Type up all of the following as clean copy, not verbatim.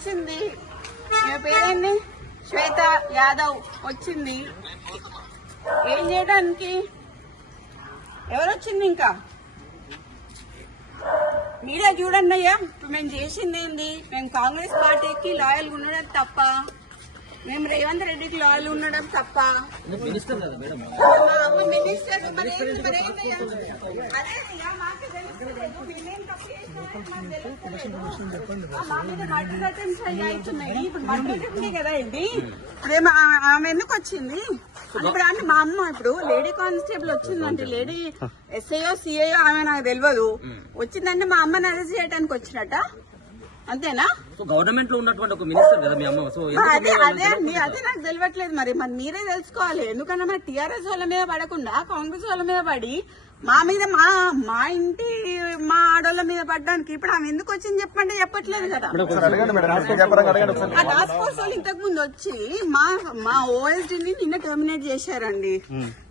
వచ్చింది, పేరేంటి శ్వేత యాదవ్ వచ్చింది. ఏం చేయడానికి? ఎవరు వచ్చింది? ఇంకా మీరే చూడండి అయ్యా. ఇప్పుడు మేము చేసింది ఏంది? మేము కాంగ్రెస్ పార్టీకి లాయల్ ఉండడం తప్ప, మేము రేవంత్ రెడ్డికి లాయల్ ఉండడం తప్ప. మినిస్టర్ కదా ఇది. ఇప్పుడేమో ఆమె ఎందుకు వచ్చింది? ఇప్పుడు ఆమె మా అమ్మ ఇప్పుడు లేడీ కానిస్టేబుల్ వచ్చిందంటే, లేడీ ఎస్ఐఓ సిఐఓ ఆమె నాకు తెలియదు. వచ్చిందంటే మా అమ్మని అరెస్ట్ చేయడానికి వచ్చినట్ట, అంతేనా? గవర్నమెంట్ లో ఉన్నటువంటి ఒక మినిస్టర్ కదా మీ అమ్మ. అదే అండి, అదే నాకు తెలియట్లేదు. మరి మీరే తెలుసుకోవాలి. ఎందుకంటే మరి టీఆర్ఎస్ వాళ్ళ మీద పడకుండా కాంగ్రెస్ వాళ్ళ మీద పడి మా మీద మా ఇంటి మా ఆడోళ్ళ మీద పడ్డానికి ఇప్పుడు ఆమె ఎందుకు వచ్చింది చెప్పండి, చెప్పట్లేదు కదా. ఆ టాస్క్ ఫోర్స్ వాళ్ళు ఇంతకు ముందు వచ్చి మా ఓఎస్డీని నిన్న టర్మినేట్ చేశారండి.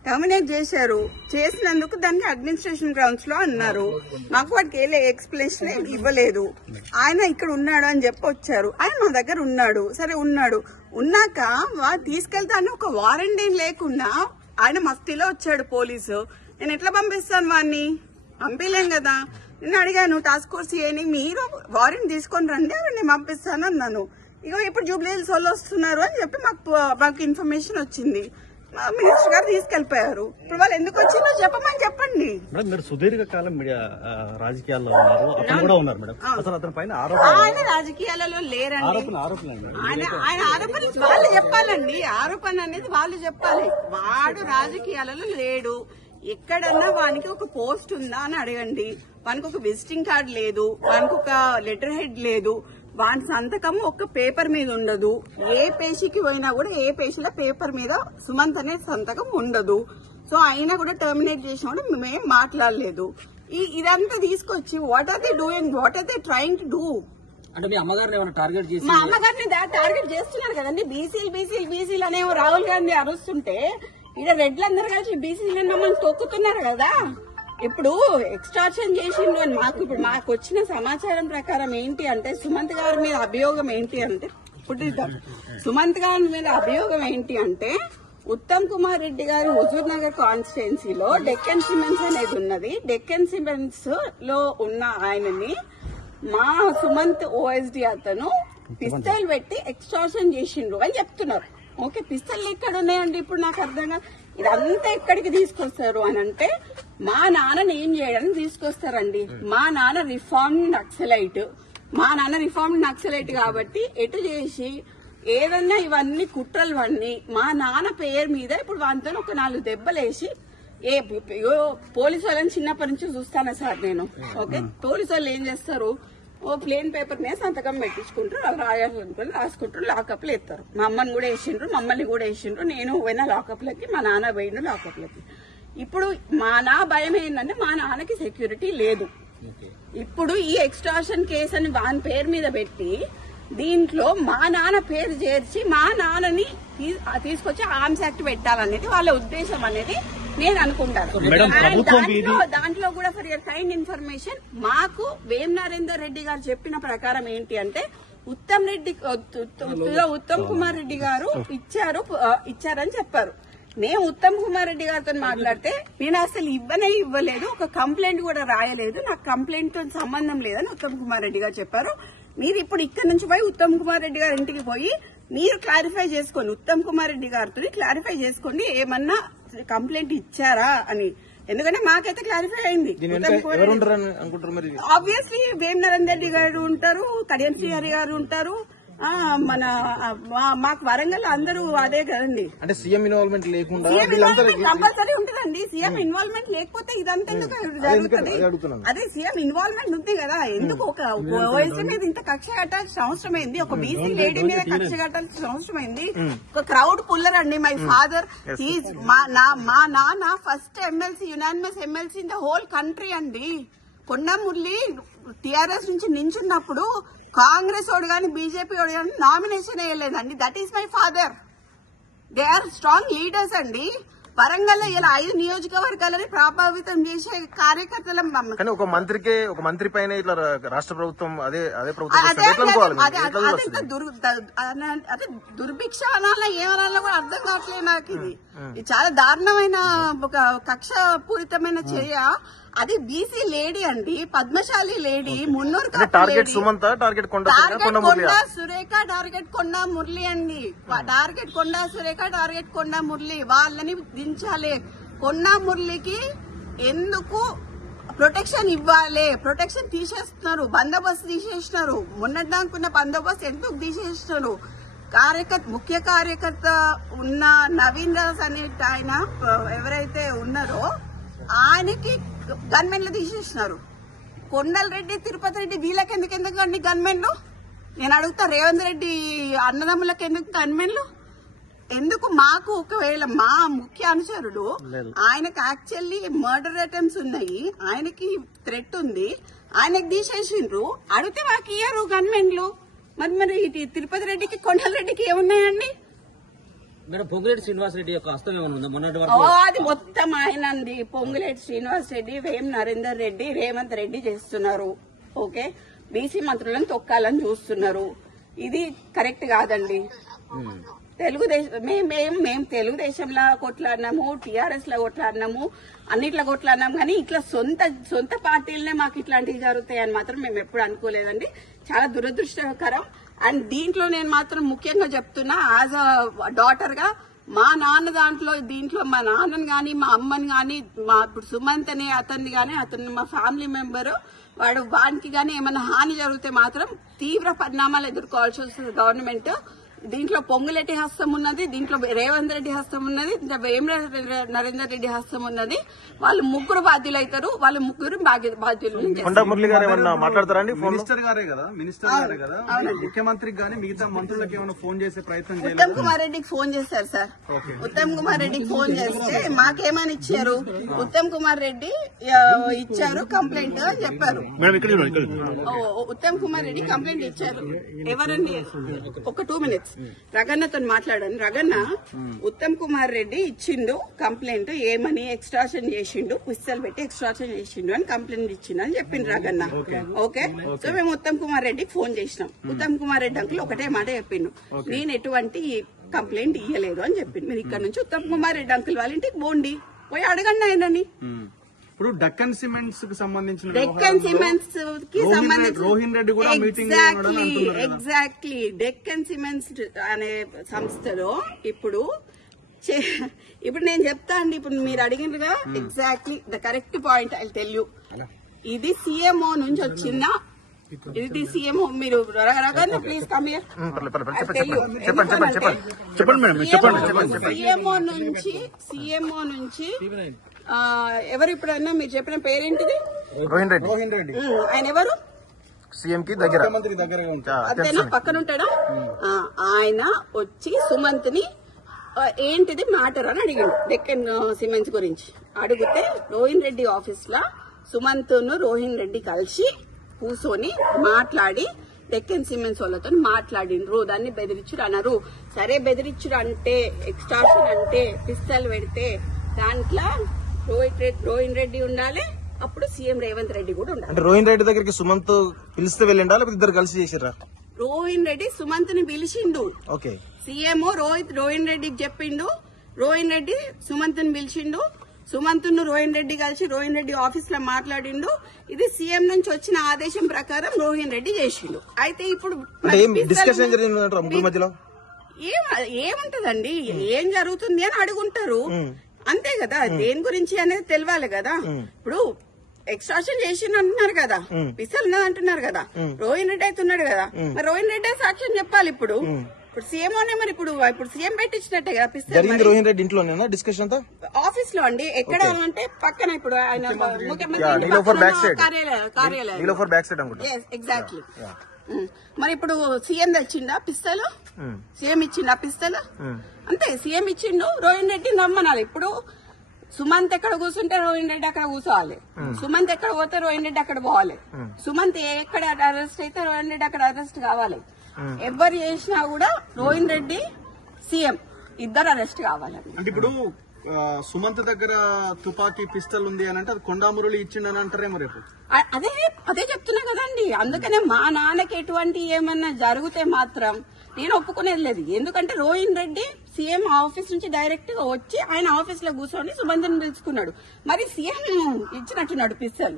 టర్మినేట్ చేశారు. చేసినందుకు దానికి అడ్మినిస్ట్రేషన్ గ్రౌండ్స్ లో అన్నారు. మాకు వాటికి ఏ ఎక్స్ప్లెనేషన్ ఇవ్వలేదు. ఆయన ఇక్కడ ఉన్నాడు అని చెప్పి వచ్చారు. ఆయన మా దగ్గర ఉన్నాడు. సరే ఉన్నాక తీసుకెళ్తాను ఒక వారెంట్ ఏం లేకుండా ఆయన మస్తిలో వచ్చాడు పోలీసు. నేను ఎట్లా పంపిస్తాను వాడిని? పంపించలేం కదా. నేను అడిగాను టాస్క్ ఫోర్స్ ఏని, మీరు వారెంట్ తీసుకొని రండి, నేను పంపిస్తాను అన్నాను. ఇగో ఇప్పుడు జూబ్లీ హిల్స్ వాళ్ళు వస్తున్నారు అని చెప్పి మాకు ఇన్ఫర్మేషన్ వచ్చింది. మినిస్టర్ గారు తీసుకెళ్లిపోయారు. ఇప్పుడు వాళ్ళు ఎందుకు వచ్చిందో చెప్పమని చెప్పండి. మీరు సుదీర్ఘకాలం రాజకీయాల్లో ఉన్నారు, అతను కూడా ఉన్నారు మేడం. అసలు అతని పైన ఆయన రాజకీయాలలో లేరండి. ఆయన ఆరోపణలు వాళ్ళు చెప్పాలండి. ఆరోపణ అనేది వాళ్ళు చెప్పాలి. వాడు రాజకీయాలలో లేడు. ఎక్కడన్నా వానికి ఒక పోస్ట్ ఉందా అని అడగండి. వానికి ఒక విజిటింగ్ కార్డు లేదు, వానికి ఒక లెటర్ హెడ్ లేదు, వాని సంతకం ఒక్క పేపర్ మీద ఉండదు. ఏ పేషీకి పోయినా కూడా ఏ పేషీలో పేపర్ మీద సుమంత్ అనే సంతకం ఉండదు. సో అయినా కూడా టర్మినేట్ చేసినప్పుడు మేము మాట్లాడలేదు. ఇదంతా తీసుకొచ్చి what are they doing, what are they trying to do? అంటే మీ అమ్మగారిని ఏమైనా టార్గెట్ చేసి? మా అమ్మగారిని టార్గెట్ చేస్తున్నారు కదండి. బీసీలు అనేవి రాహుల్ గాంధీ అరుస్తుంటే ఇక్కడ రెడ్లందరూ కలిసి బీసీలు మమ్మల్ని తొక్కుతున్నారు కదా. ఇప్పుడు ఎక్స్ట్రాక్షన్ చేసిండు అని మాకు వచ్చిన సమాచారం ప్రకారం ఏంటి అంటే, సుమంత్ గారి మీద అభియోగం ఏంటి అంటే, సుమంత్ గారి మీద అభియోగం ఏంటి అంటే, ఉత్తమ్ కుమార్ రెడ్డి గారు హుజూర్ నగర్ కాన్స్టిట్యున్సీలో డెక్కన్ సిమెంట్స్ అనేది ఉన్నది. డెక్కన్ సిమెంట్స్ లో ఉన్న ఆయనని మా సుమంత్ ఓఎస్డీ అతను పిస్తల్ పెట్టి ఎక్స్ట్రాక్షన్ చేసిండ్రు అని చెప్తున్నారు. ఓకే, పిస్తల్ ఎక్కడ ఉన్నాయండి? ఇప్పుడు నాకు అర్థం కాదు. ఇదంతా ఎక్కడికి తీసుకొస్తారు అని అంటే, మా నాన్నని ఏం చేయడానికి తీసుకొస్తారండి. మా నాన్న రిఫార్మ్డ్ నక్సలైట్ కాబట్టి ఎటు చేసి ఏదన్నా ఇవన్నీ కుట్రలు అన్నీ మా నాన్న పేరు మీద ఇప్పుడు వాంతో ఒక 4 దెబ్బలేసి పోలీసు వాళ్ళని చిన్నప్పటి నుంచి చూస్తాను సార్ నేను. ఓకే, పోలీసు వాళ్ళు ఏం చేస్తారు, ఓ ప్లేన్ పేపర్ మీద సంతకం పెట్టించుకుంటారు, వాళ్ళు రాయాలనుకుని రాసుకుంటారు, లాకప్ లో ఎత్తారు. మా అమ్మని కూడా వేసిండ్రు, మమ్మల్ని కూడా వేసిండ్రు. నేను పోయినా లాకప్ లకి, మా నాన్న పోయిండు లాకప్ లకి. ఇప్పుడు నా భయం ఏంటంటే, మా నాన్నకి సెక్యూరిటీ లేదు. ఇప్పుడు ఈ ఎక్స్ట్రాక్షన్ కేసు అని వాని పేరు మీద పెట్టి దీంట్లో మా నాన్న పేరు చేర్చి మా నాన్నని తీసుకొచ్చి ఆర్మ్స్ యాక్ట్ పెట్టాలనేది వాళ్ళ ఉద్దేశం అనేది నేను అనుకుంటాను. దాంట్లో కూడా ఫర్ యువర్ కైండ్ ఇన్ఫర్మేషన్, మాకు వేం నరేందర్ రెడ్డి గారు చెప్పిన ప్రకారం ఏంటి అంటే, ఉత్తమ్ కుమార్ రెడ్డి గారు ఇచ్చారని చెప్పారు. మేము ఉత్తమ్ కుమార్ రెడ్డి గారితో మాట్లాడితే, నేను అసలు ఇవ్వలేదు, ఒక కంప్లైంట్ కూడా రాయలేదు, నాకు కంప్లైంట్ తో సంబంధం లేదని ఉత్తమ్ కుమార్ రెడ్డి గారు చెప్పారు. మీరు ఇప్పుడు ఇక్కడ నుంచి పోయి ఉత్తమ్ కుమార్ రెడ్డి గారి ఇంటికి పోయి మీరు క్లారిఫై చేసుకోండి, ఉత్తమ్ కుమార్ రెడ్డి గారితో క్లారిఫై చేసుకోండి ఏమన్నా కంప్లైంట్ ఇచ్చారా అని. ఎందుకంటే మాకైతే క్లారిఫై అయింది. ఆబ్వియస్లీ వేం నరేందర్ రెడ్డి గారు ఉంటారు, కడియం శ్రీహరి గారు ఉంటారు, మాకు వరంగల్ అందరూ అదే కదండి. అంటే సీఎం ఇన్వాల్వ్మెంట్ లేకుండా కంపల్సరీ ఉంటుందండి. సీఎం ఇన్వాల్వ్మెంట్ లేకపోతే ఇదంతా ఎందుకు జరుగుతుంది? అదే సీఎం ఇన్వాల్వ్మెంట్ ఉంది కదా. ఎందుకు ఒక ఓఎస్డీ మీద ఇంత కక్ష కట్టాల్సిన అవసరం అయింది? ఒక బీసీ లేడీ మీద కక్ష కట్టాల్సిన అవసరం అయింది? ఒక క్రౌడ్ పుల్లర్ అండి. మై ఫాదర్ మా నాన్న first MLC, unanimous MLC in the whole country అండి. కొండ మురళి టీఆర్ఎస్ నుంచి నించున్నప్పుడు కాంగ్రెస్ వాడు కానీ బీజేపీ వాడు కానీ నామినేషన్ వేయలేదండి. That is my father. They are strong leaders అండి. వరంగల్ ఇలా 5 నియోజకవర్గాలని ప్రభావితం చేసే కార్యకర్తల కానీ ఒక మంత్రి పైన ఇట్లా రాష్ట్ర ప్రభుత్వం అదే ప్రభుత్వం చేస్తే ఎట్లా అనుకోవాలి మీరు? ఎట్లా చూడొచ్చు? అదే దుర్భిక్ష అనాలా ఏమనాలో కూడా అర్థం కావట్లేదు నాకు. ఇది చాలా దారుణమైన ఒక కక్ష పూరితమైన చర్య. అది బీసీ లేడీ అండి, పద్మశాలి లేడీ, మున్నూరు టార్గెట్ సుమంత, టార్గెట్ కొండ సురేఖ, టార్గెట్ కొండ మురళి అండి. టార్గెట్ కొండ సురేఖ, టార్గెట్ కొండ మురళి వాళ్ళని దించాలి. కొండ మురళికి ఎందుకు ప్రొటెక్షన్ ఇవ్వాలి? ప్రొటెక్షన్ తీసేస్తున్నారు, బందోబస్తు తీసేస్తున్నారు. మొన్నటిదాకున్న బందోబస్తు ఎందుకు తీసేస్తున్నారు? ముఖ్య కార్యకర్త ఉన్న నవీన్ రాజ్ అనే ఆయన ఎవరైతే ఉన్నారో ఆయనకి గన్మెన్లు తీసేసినారు. కొండలరెడ్డి, తిరుపతి రెడ్డి వీళ్ళకి ఎందుకు అండి గన్మెన్లు? నేను అడుగుతా, రేవంత్ రెడ్డి అన్నదమ్ములకు ఎందుకు గన్మెన్లు? ఎందుకు? మాకు ఒకవేళ మా ముఖ్య అనుచరుడు ఆయనకు యాక్చువల్లీ మర్డర్ అటెంప్ట్స్ ఉన్నాయి, ఆయనకి థ్రెట్ ఉంది, ఆయనకు తీసేసిండ్రు. అడిగితే మాకు ఇయ్యారు గన్మెన్లు. మరి తిరుపతి రెడ్డికి, కొండలరెడ్డికి ఏమున్నాయండి? మేడం, పొంగులేటి శ్రీనివాస్ రెడ్డి యొక్క హస్తం ఏమైనా ఉందా? మొన్నటి వరకు అది మొత్తం ఆయనంది. పొంగులేటి శ్రీనివాస్ రెడ్డి, వేం నరేందర్ రెడ్డి, రేవంత్ రెడ్డి చేస్తున్నారు. ఓకే, బీసీ మంత్రులను తొక్కాలని చూస్తున్నారు. ఇది కరెక్ట్ కాదండి. తెలుగుదేశం మేము తెలుగుదేశంలో కొట్లాడినాము, టీఆర్ఎస్ లో కొట్లాడినాము, అన్నిట్లో కొట్లాడినాము. కానీ ఇట్లా సొంత పార్టీలనే మాకు ఇట్లాంటివి జరుగుతాయని మాత్రం మేము ఎప్పుడు అనుకోలేదండి. చాలా దురదృష్టకరం. అండ్ దీంట్లో నేను మాత్రం ముఖ్యంగా చెప్తున్నా, యాజ్ అ డాటర్ గా మా నాన్న దీంట్లో మా నాన్నని గాని, మా అమ్మని గాని, మా ఇప్పుడు సుమంత్ అనే అతన్ని గాని, అతను మా ఫ్యామిలీ మెంబర్, వానికి గాని ఏమైనా హాని జరిగితే మాత్రం తీవ్ర పరిణామాలు ఎదుర్కోవాల్సి వస్తుంది గవర్నమెంట్. దీంట్లో పొంగులేటి హస్తం ఉన్నది, దీంట్లో రేవంత్ రెడ్డి హస్తం ఉన్నది, వేం నరేందర్ రెడ్డి హస్తం ఉన్నది. వాళ్ళు ముగ్గురు బాధ్యులు అవుతారు. వాళ్ళు ముగ్గురు బాధ్యులు. కొండ మురళి గారు ఏమన్నా మాట్లాడతారండి? మినిస్టర్ గారే కదా ముఖ్యమంత్రికి గానీ మిగతా మంత్రులకు ఏమైనా ఫోన్ చేసే ప్రయత్నం చేయాలి. ఉత్తమ్ కుమార్ రెడ్డికి ఫోన్ చేశారు సార్. ఉత్తమ్ కుమార్ రెడ్డికి ఫోన్ చేస్తే మాకేమని ఇచ్చారు? ఉత్తమ్ కుమార్ రెడ్డి ఇచ్చారు కంప్లైంట్ అని చెప్పారు. ఉత్తమ్ కుమార్ రెడ్డి కంప్లైంట్ ఇచ్చారు. ఎవరండి? ఒక 2 minutes రగన్నతో మాట్లాడాను. రగన్న, ఉత్తమ్ కుమార్ రెడ్డి ఇచ్చిండు కంప్లైంట్, ఏమని ఎక్స్ట్రాషన్ చేసిండు, పుస్తలు పెట్టి ఎక్స్ట్రాషన్ చేసిండు అని కంప్లైంట్ ఇచ్చిండు అని చెప్పింది రగన్న. ఓకే, సో మేము ఉత్తమ్ కుమార్ రెడ్డికి ఫోన్ చేసినాం. ఉత్తమ్ కుమార్ రెడ్డి అంకుల్ ఒకటే మాట చెప్పిండు, నేను ఎటువంటి కంప్లైంట్ ఇయ్యలేదు అని చెప్పింది. మీరు ఇక్కడ నుంచి ఉత్తమ్ కుమార్ రెడ్డి అంకుల్ వాళ్ళ ఇంటికి పోండి, పోయి అడగండి ఆయనని. ఇప్పుడు డక్కన్ సిమెంట్స్ కి సంబంధించిన రోహిన్ రెడ్డి కూడా ఎగ్జాక్ట్లీ డెక్కన్ సిమెంట్స్ అనే సంస్థలో ఇప్పుడు నేను చెప్తా అండి. ఇప్పుడు మీరు అడిగినగా exactly the correct point I tell you. ఇది సీఎంఓ నుంచి వచ్చిన, ఇది సీఎంఓ. మీరు రగన్న ప్లీజ్ కమ్ హియర్. సీఎంఓ నుంచి ఎవరు ఇప్పుడన్నా మీరు చెప్పిన పేరేంటిది? రోహిన్ రెడ్డి. ఆయన ఎవరు? సీఎం కి దగ్గర అతను పక్కన ఉంటాడా? ఆయన వచ్చి సుమంత్ ని ఏంటిది మ్యాటర్ అని అడిగాడు డెక్కన్ సిమెంట్స్ గురించి. అడిగితే రోహిన్ రెడ్డి ఆఫీస్ లో సుమంత్ ను రోహిన్ రెడ్డి కలిసి కూర్చొని మాట్లాడి డెక్కన్ సిమెంట్స్ వాళ్ళతో మాట్లాడిండ్రు. దాన్ని బెదిరించుడు అన్నారు. సరే, బెదిరించుడు అంటే, ఎక్స్టార్షన్ అంటే, పిస్తల్ పెడితే దాంట్లో రోహిన్ రెడ్డి ఉండాలి, అప్పుడు సీఎం రేవంత్ రెడ్డి కూడా ఉండాలి. అంటే రోహిన్ రెడ్డి దగ్గరికి సుమంత్ పిలిస్తే వెళ్ళిండా, లేకపోతే ఇద్దరు కలిసి చేసిరా? రోహిన్ రెడ్డి సుమంత్ ని పిలిచిండు. ఓకే, సీఎం రోహిన్ రెడ్డికి చెప్పిండు, రోహిన్ రెడ్డి సుమంత్ ని పిలిచిండు, సుమంత్ ను రోహిన్ రెడ్డి కలిసి రోహిన్ రెడ్డి ఆఫీస్ లో మాట్లాడిండు. ఇది సీఎం నుంచి వచ్చిన ఆదేశం ప్రకారం రోహిన్ రెడ్డి చేసిండు. అయితే ఇప్పుడు డిస్కషన్ జరిగింది మధ్యలో ఏముంటదండి, ఏం జరుగుతుంది అని అడుగుంటారు అంతే కదా. దేని గురించి అనేది తెలియాలి కదా. ఇప్పుడు ఎక్స్ట్రాక్షన్ చేసిండు అంటున్నారు కదా, పిస్తల్ ఉన్నది అంటున్నారు కదా, రోహిన్ రెడ్డి అయితే ఉన్నాడు కదా, మరి రోహిన్ రెడ్డి సాక్ష్యం చెప్పాలి. ఇప్పుడు సీఎం మరి ఇప్పుడు సీఎం పెట్టించినట్టే కదా పిస్తల్. రోహిన్ రెడ్డి ఇంట్లోనేనా డిస్కషన్ ఆఫీస్ లో అండి? ఎక్కడ అంటే పక్కన ఇప్పుడు ఆయన ముఖ్యమంత్రి కార్యాలయం. ఎగ్జాక్ట్లీ. మరి ఇప్పుడు సీఎం తెచ్చిండా పిస్తలు? సీఎం ఇచ్చిండా పిస్తలు? అంతే, సీఎం ఇచ్చిండు, రోహిన్ రెడ్డి నమ్మనాలి. ఇప్పుడు సుమంత్ ఎక్కడ కూర్చుంటే రోహిన్ రెడ్డి అక్కడ కూర్చోవాలి, సుమంత్ ఎక్కడ పోతే రోహిన్ రెడ్డి అక్కడ పోవాలి, సుమంత్ ఎక్కడ అరెస్ట్ అయితే రోహిన్ రెడ్డి అక్కడ అరెస్ట్ కావాలి. ఎవరు చేసినా కూడా రోహిన్ రెడ్డి సీఎం ఇద్దరు అరెస్ట్ కావాలండి. అంటే ఇప్పుడు సుమంత్ దగ్గర తుపాకీ పిస్టల్ ఉంది అని అంటే అది కొండామురళి ఇచ్చిండని అంటారేమో రేపు. అదే చెప్తున్నా కదండి. అందుకనే మా నాన్నకి ఎటువంటి ఏమన్నా జరిగితే మాత్రం నేను ఒప్పుకునేది లేదు. ఎందుకంటే రోహిన్ రెడ్డి సీఎం ఆఫీస్ నుంచి డైరెక్ట్ గా వచ్చి ఆయన ఆఫీస్ లో కూర్చొని సుమంత్ని పిలుచుకున్నాడు. మరి సీఎం ఇచ్చినట్టున్నాడు పిస్టల్.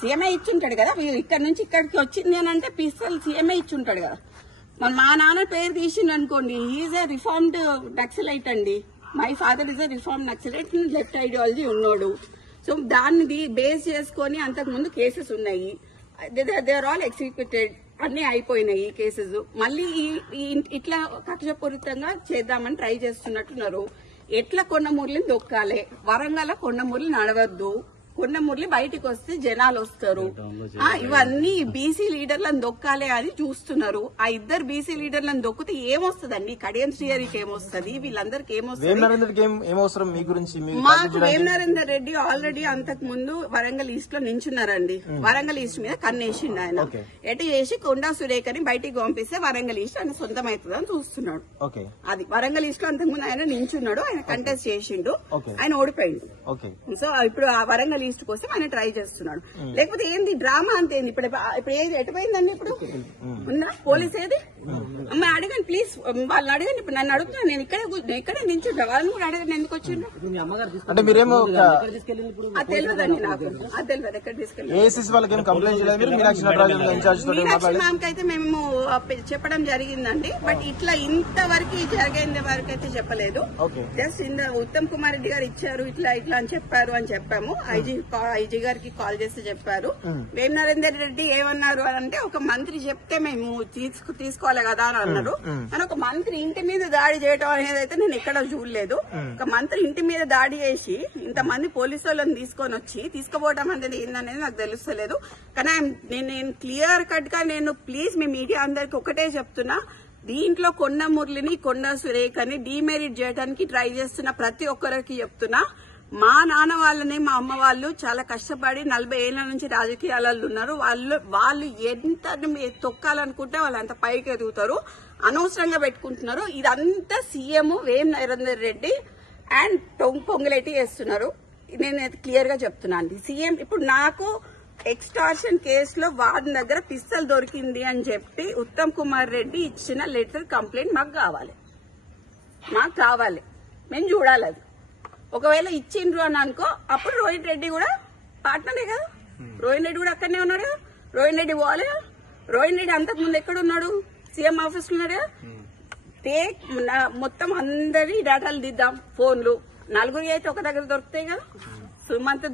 సీఎంఏ ఇచ్చుంటాడు కదా. ఇక్కడ నుంచి ఇక్కడికి వచ్చింది అని అంటే పిస్టల్ సీఎంఏ ఇచ్చుంటాడు కదా. మరి మా నాన్న పేరు తీసిండు అనుకోండి, హీఈస్ ఏ రిఫార్మ్డ్ నక్సలైట్ అండి. My father is a reform naxalite, left ideology ఉన్నాడు. సో దాన్ని బేస్ చేసుకుని అంతకు ముందు కేసెస్ ఉన్నాయి. దే ఆర్ ఆల్ ఎగ్జిక్యూటెడ్, అన్ని అయిపోయినాయి కేసెస్. మళ్ళీ ఇట్లా కక్షపూరితంగా చేద్దామని ట్రై చేస్తున్నట్టున్నారు. ఎట్లా కొండమూర్లిని దొక్కాలి, వరంగల్ కొండమూర్లి నడవద్దు, కొండమూర్లి బయటికి వస్తే జనాలు వస్తారు, ఇవన్నీ బీసీ లీడర్లను దొక్కాలి అని చూస్తున్నారు. ఆ ఇద్దరు బీసీ లీడర్లను దొక్కితే ఏమొస్తుందండి? కడియం శ్రీహరికి ఏమొస్తుంది, వీళ్ళందరికి ఏమొస్తుంది? మాకు వేం నరేందర్ రెడ్డి ఆల్రెడీ అంతకు ముందు వరంగల్ ఈస్ట్ లో నించున్నారండి. వరంగల్ ఈస్ట్ మీద కన్నేసిండు ఆయన. ఎటు చేసి కొండా సురేఖని బయటికి పంపిస్తే వరంగల్ ఈస్ట్ ఆయన సొంతం అవుతుంది అని చూస్తున్నాడు. అది వరంగల్ ఈస్ట్ లో అంతకు ముందు ఆయన నించున్నాడు, ఆయన కంటెస్ట్ చేసిండు, ఆయన ఓడిపోయిండు. సో ఇప్పుడు ఆ వరంగల్ ఈస్ట్ కోసం ఆయన ట్రై చేస్తున్నాడు. లేకపోతే ఏంది డ్రామా అంతే. ఇప్పుడు ఏది ఎటుపోయిందండి? ఇప్పుడు ఉందా పోలీస్ ఏది? అమ్మాయి అడగండి ప్లీజ్, వాళ్ళని అడగండి. ఇప్పుడు నన్ను అడుగుతున్నాను, నేను ఇక్కడే నించుంటా, వాళ్ళని కూడా అడగండి ఎందుకు వచ్చిండ్రు అంటే మీరేమో అది తెలియదండి నాకు. అది తెలియదు ఎక్కడ తీసుకెళ్ళి. మీనాక్షి మ్యామ్ కి అయితే మేము చెప్పడం జరిగిందండి. బట్ ఇట్లా ఇంతవరకు జరిగేంత వరకు అయితే చెప్పలేదు. జస్ట్ ఉత్తమ్ కుమార్ రెడ్డి గారు ఇచ్చారు, ఇట్లా ఇట్లా అని చెప్పారు అని చెప్పాము. ఐజీ గారికి కాల్ చేసి చెప్పారు. వేం నరేందర్ రెడ్డి ఏమన్నారు అని అంటే, ఒక మంత్రి చెప్తే మేము తీసుకోవాలి కదా అని అన్నారు. కానీ ఒక మంత్రి ఇంటి మీద దాడి చేయడం అనేది అయితే నేను ఎక్కడ చూడలేదు. ఒక మంత్రి ఇంటి మీద దాడి చేసి ఇంతమంది పోలీసు వాళ్ళని తీసుకొని వచ్చి తీసుకుపోవడం అనేది ఏందనేది నాకు తెలుస్తలేదు. కానీ నేను క్లియర్ కట్ గా ప్లీజ్ మీ మీడియా అందరికి ఒకటే చెప్తున్నా, దీంట్లో కొండమురళిని కొండా సురేఖని డీమెరిట్ చేయడానికి ట్రై చేస్తున్న ప్రతి ఒక్కరికి చెప్తున్నా, మా నాన్న వాళ్ళని మా అమ్మ వాళ్ళు చాలా కష్టపడి 40 ఏళ్ల నుంచి రాజకీయాలలో ఉన్నారు. వాళ్ళు ఎంత తొక్కాలనుకుంటే వాళ్ళు అంత పైకి ఎదుగుతారు. అనవసరంగా పెట్టుకుంటున్నారు. ఇదంతా CM Vem Narender Reddy and Ponguleti చేస్తున్నారు. నేను క్లియర్ గా చెప్తున్నాను. సీఎం ఇప్పుడు నాకు ఎక్స్టార్షన్ కేసులో వాడి దగ్గర పిస్టల్ దొరికింది అని చెప్పి ఉత్తమ్ కుమార్ రెడ్డి ఇచ్చిన లెటర్ కంప్లైంట్ మాకు కావాలి, మేము చూడాలి. అది ఒకవేళ ఇచ్చిండ్రు అని అనుకో, అప్పుడు రోహిన్ రెడ్డి కూడా పార్ట్నరే కదా. రోహిన్ రెడ్డి కూడా అక్కడనే ఉన్నాడు కదా. రోహిన్ రెడ్డి పోవాలి కదా. రోహిన్ రెడ్డి అంతకు ముందు ఎక్కడ ఉన్నాడు? సీఎం ఆఫీస్ లో ఉన్నాడు కదా. మొత్తం అందరి డేటాలు దిద్దాం, ఫోన్లు. 4 అయితే ఒక దగ్గర దొరుకుతాయి కదా. సుమంత్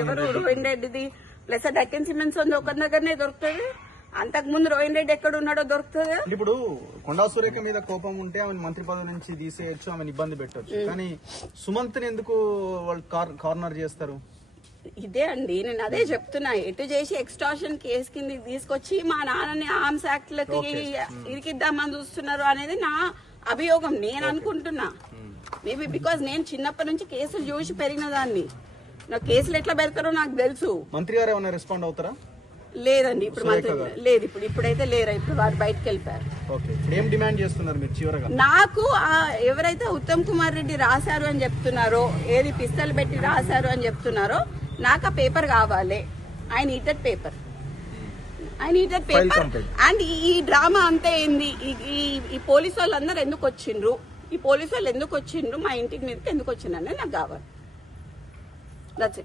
ఎవరు రోహిన్ రెడ్డిది ప్లస్ డక్కన్ సిమెంట్స్ ఉంది ఒక దగ్గరనే దొరుకుతుంది. అంతకు ముందు రోహిన్ రెడ్డి ఎక్కడ ఉన్నాడో దొరుకుతుంది. ఇప్పుడు కొండా సురేఖ మీద కోపం ఉంటే ఆమె మంత్రి పదవి నుంచి తీసేయచ్చు, ఆమెను ఇబ్బంది పెట్టచ్చు. కానీ సుమంత్ ఎందుకు వాళ్ళు కార్నర్ చేస్తారు? ఇదే అండి నేను అదే చెప్తున్నా. ఎటు చేసి ఎక్స్టార్షన్ కేసు కింద తీసుకొచ్చి మా నాన్నని ఆర్మ్స్ యాక్ట్ లకి ఇరికిద్దామని చూస్తున్నారు అనేది నా అభియోగం. నేను అనుకుంటున్నా మేబీ బికాజ్ నేను చిన్నప్పటి నుంచి కేసులు చూసి పెరిగిన దాన్ని. నాకు కేసులు ఎట్లా పెడతారో నాకు తెలుసు. మంత్రి గారు ఏమైనా రెస్పాండ్ అవుతారా? లేదండి ఇప్పుడు లేదు. ఇప్పుడైతే లేరా. ఇప్పుడు వారు బయటకు వెళ్ళిపోయారు. ఏం డిమాండ్ చేస్తున్నారు మీరు చివరగా? నాకు ఎవరైతే ఉత్తమ్ కుమార్ రెడ్డి రాశారు అని చెప్తున్నారో, ఏది పిస్తల్ పెట్టి రాశారు అని చెప్తున్నారో, నాకు ఆ పేపర్ కావాలి. I need that paper. And ఈ డ్రామా అంతా ఏంది? ఈ పోలీసు వాళ్ళందరూ ఎందుకు వచ్చిండ్రు? మా ఇంటికి మీదకి ఎందుకు వచ్చిండ్రు అనేది నాకు కావాలి. That's it.